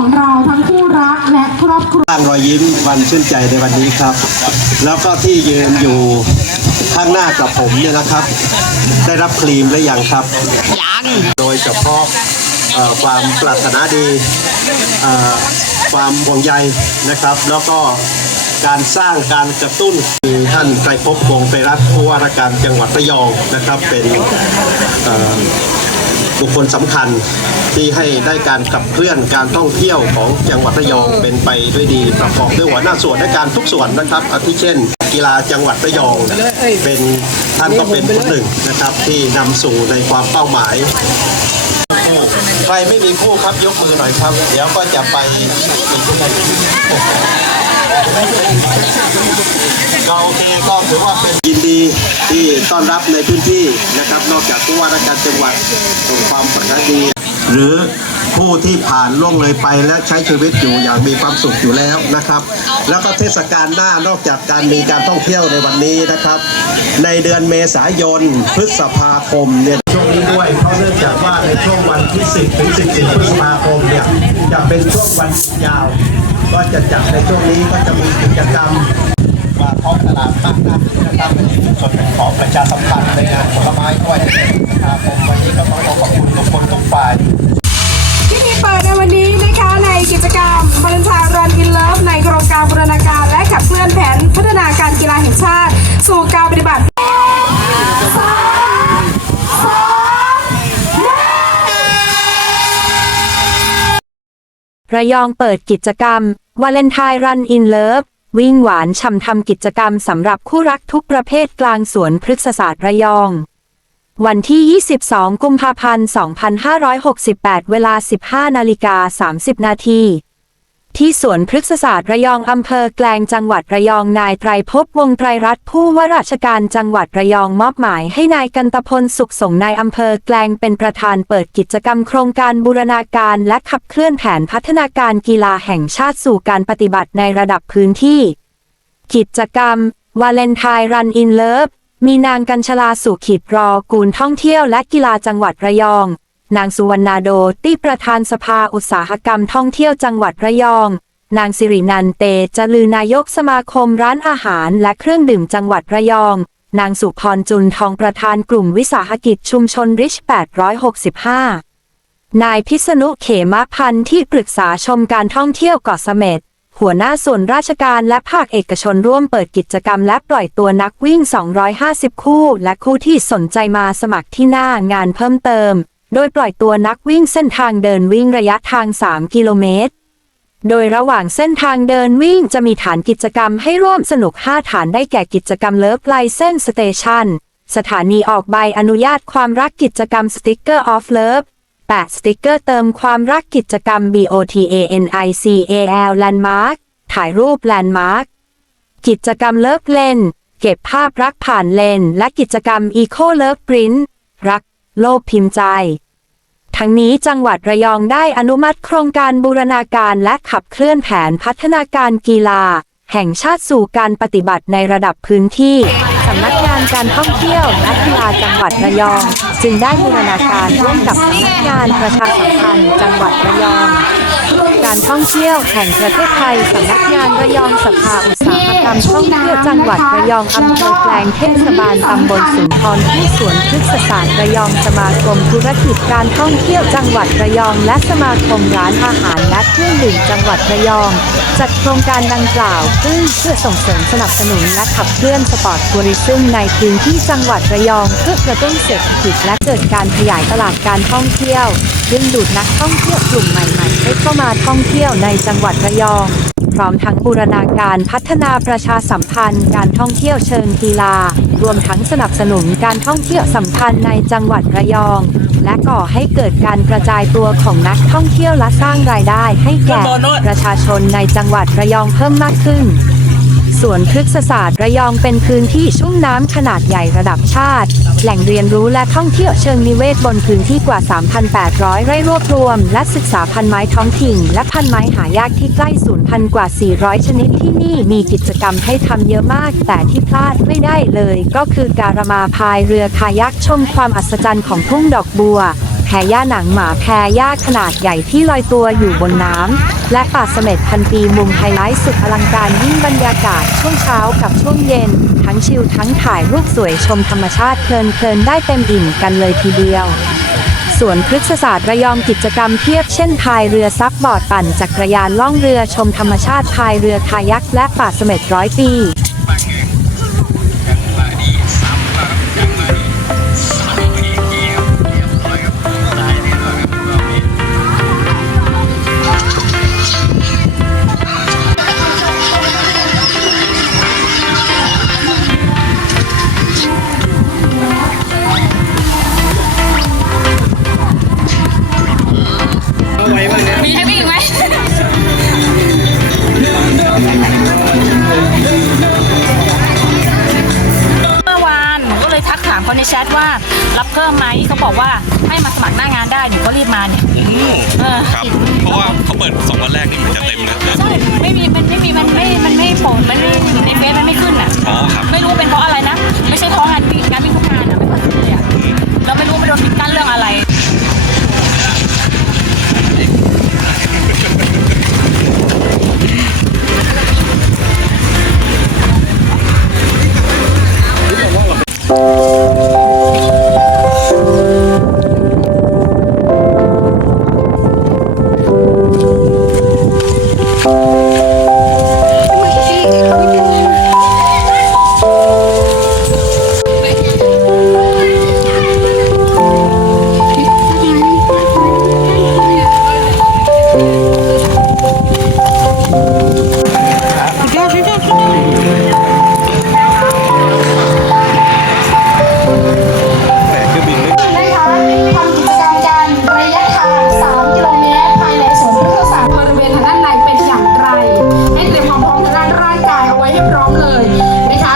ของเราทั้งคู่รักและครอบครัวสร้างรอยยิ้มวันชื่นใจในวันนี้ครับ แล้วก็ที่ยืนอยู่ข้างหน้ากับผมเนี่ยนะครับ ได้รับครีมหรือยังครับยังโดยเฉพาะเอ่อความปรารถนาดีเอ่อความห่วงใยนะครับ แล้วก็การสร้างการกระตุ้นมีท่านไตรภพวงศ์ไตรรัตน์ผู้ว่าราชการจังหวัดระยองนะครับเป็นเอ่อบุคคลสำคัญ ที่ให้ได้การขับเคลื่อนการท่องเที่ยวของจังหวัดระยองเป็นไปด้วยดีประกอบด้วยหัวหน้าส่วนในการทุกส่วนนะครับอาทิเช่น กีฬาจังหวัดระยองเป็นท่านก็เป็นคนหนึ่งนะครับที่นำสู่ในความเป้าหมายใครไม่มีคู่ครับยกมือหน่อยครับ เดี๋ยวก็จะไปก็โอเคก็ถือว่าเป็นยินดีที่ต้อนรับในพื้นที่นะครับ นอกจากผู้ว่าราชการจังหวัดส่งความปรารถนาดี หรือผู้ที่ผ่านล่วงเลยไปและใช้ชีวิตอยู่อย่างมีความสุขอยู่แล้วนะครับ แล้วก็เทศกาลหน้านอกจากการมีการท่องเที่ยวในวันนี้นะครับ ในเดือนเมษายนพฤษภาคมเนี่ยช่วงนี้ด้วยเพราะเนื่องจากว่าในช่วงวันที่ 10 ถึง 14 พฤษภาคมเนี่ยจะเป็นช่วงวันยาว ก็จะจัดในช่วงนี้ก็จะมีกิจกรรมมาท้องตลาดมากนักนะครับเป็นส่วนของประชาสัมพันธ์ในงานผลไม้ด้วย ระยองเปิดกิจกรรมวาเลนไทน์รันอินเลิฟวิ่งหวานช่ำทำกิจกรรมสำหรับคู่รักทุกประเภทกลางสวนพฤกษศาสตร์ระยอง วันที่ 22 กุมภาพันธ์ 2568 เวลา 15 นาฬิกา 30 นาที ที่สวนพฤกษศาสตร์ระยองอำเภอแกลงจังหวัดระยองนายไตรภพวงไตรรัตน์ผู้ว่าราชการจังหวัดระยองมอบหมายให้นายกันตพลสุขสงนายอำเภอแกลงเป็นประธานเปิดกิจกรรมโครงการบูรณาการและขับเคลื่อนแผนพัฒนาการกีฬาแห่งชาติสู่การปฏิบัติในระดับพื้นที่ กิจกรรมวาเลนไทน์รันอินเลิฟมีนางกัญชลาสุขิตรอกูลท่องเที่ยวและกีฬาจังหวัดระยอง นางสุวรรณาโดติประธานสภาอุตสาหกรรมท่องเที่ยวจังหวัดระยอง นางสิรินันเตจลือนายกสมาคมร้านอาหารและเครื่องดื่มจังหวัดระยอง นางสุพรจุนทองประธานกลุ่มวิสาหกิจชุมชนริช 865 นายพิษณุเขมพันธ์ที่ปรึกษาชมการท่องเที่ยวเกาะเสม็ดหัวหน้าส่วนราชการและภาคเอกชนร่วมเปิดกิจกรรมและปล่อยตัวนักวิ่ง 250 คู่ และคู่ที่สนใจมาสมัครที่หน้างานเพิ่มเติม โดยปล่อยตัวนักวิ่งเส้นทางเดินวิ่งระยะทาง 3 กิโลเมตร โดยระหว่างเส้นทางเดินวิ่งจะมีฐานกิจกรรมให้ร่วมสนุก 5 ฐานได้แก่กิจกรรมเลิฟไลเซนสเตชันสถานีออกใบอนุญาตความรักกิจกรรมสติกเกอร์ออฟเลิฟแปะสติกเกอร์เติมความรักกิจกรรม BOTANICAL Landmark ถ่ายรูปแลนด์มาร์คกิจกรรมเลิฟเลน เก็บภาพรักผ่านเลน และกิจกรรม Eco Love Print รัก โลภพิมพ์ใจ ทั้งนี้จังหวัดระยองได้อนุมัติโครงการบูรณาการและขับเคลื่อนแผนพัฒนาการกีฬา แห่งชาติสู่การปฏิบัติในระดับพื้นที่สำนักงานการท่องเที่ยวและกีฬาจังหวัดระยอง จึงได้บูรณาการร่วมกับสำนักงานประชาสัมพันธ์จังหวัดระยอง การท่องเที่ยวแห่งประเทศไทยสำนักงานระยองสภาอุตสาห รมท่องเที่ยวจังหวัดระยองอำเภอแกลงเทศบาลตำบลสุนทรที่สวนพฤกษศาสตร์ระยองสมาคมธุรกิจการท่องเที่ยวจังหวัดระยอง และสมาคมร้านอาหารและเครื่องดื่มจังหวัดระยอง จัดโครงการดังกล่าวขึ้นเพื่อส่งเสริมสนับสนุนและขับเคลื่อนสปอร์ตทัวริซึมในพื้นที่จังหวัดระยอง เพื่อกระตุ้นเศรษฐกิจและเกิดการขยายตลาดการท่องเที่ยวดึงดูดนักท่องเที่ยวกลุ่มใหม่ๆให้เข้ามาท่องเที่ยวในจังหวัดระยอง ร้อมทั้งบูรณาการพัฒนาประชาสัมพันธ์ การท่องเที่ยวเชิงกีฬา รวมทั้งสนับสนุนการท่องเที่ยวสัมพันธ์ในจังหวัดระยอง และก่อให้เกิดการกระจายตัวของนักท่องเที่ยวและสร้างรายได้ให้แก่ประชาชนในจังหวัดระยองเพิ่มมากขึ้น สวนพฤกษศาสตร์ระยองเป็นพื้นที่ชุ่มน้ำขนาดใหญ่ระดับชาติ แหล่งเรียนรู้และท่องเที่ยวเชิงนิเวศบนพื้นที่กว่า 3,800 ไร่รวบรวม และศึกษาพันไม้ท้องถิ่น และพันไม้หายากที่ใกล้สูญพันธุ์กว่า 400 ชนิดที่นี่มีกิจกรรมให้ทำเยอะมาก แต่ที่พลาดไม่ได้เลย ก็คือการมาพายเรือคายักชมความอัศจรรย์ของทุ่งดอกบัว แพย่าหนังหมาแพย่าขนาดใหญ่ที่ลอยตัวอยู่บนน้ำและป่าเสม็ดพันปีมุมไฮไลท์สุดอลังการยิ่งบรรยากาศช่วงเช้ากับช่วงเย็น ทั้งชิลทั้งถ่ายรูปสวยชมธรรมชาติเพลินๆได้เต็มอิ่มกันเลยทีเดียวสวนพฤกษศาสตร์ระยองกิจกรรมเทียบเช่นพายเรือซับบอร์ดปั่นจักรยานล่องเรือชมธรรมชาติพายเรือคายักและป่าเสม็ดร้อยปีามเขาในแชทว่ารับเพิ่มไหมเขาบอกว่าให้มาสมัครหน้างานได้หนูก็รีบมาเนี่ยเออครับ เพราะว่าเขาเปิดสองวันแรกนี่เหมือนจะเต็มนะใช่ไม่มีมันไม่มีมันไม่มันไม่โผล่มันไม่ในเฟซมันไม่ขึ้นอะ อ๋อครับ ไม่รู้เป็นเพราะอะไร น พร้อมทางด้านร่างกายเอาไว้ให้พร้อมเลยนะคะ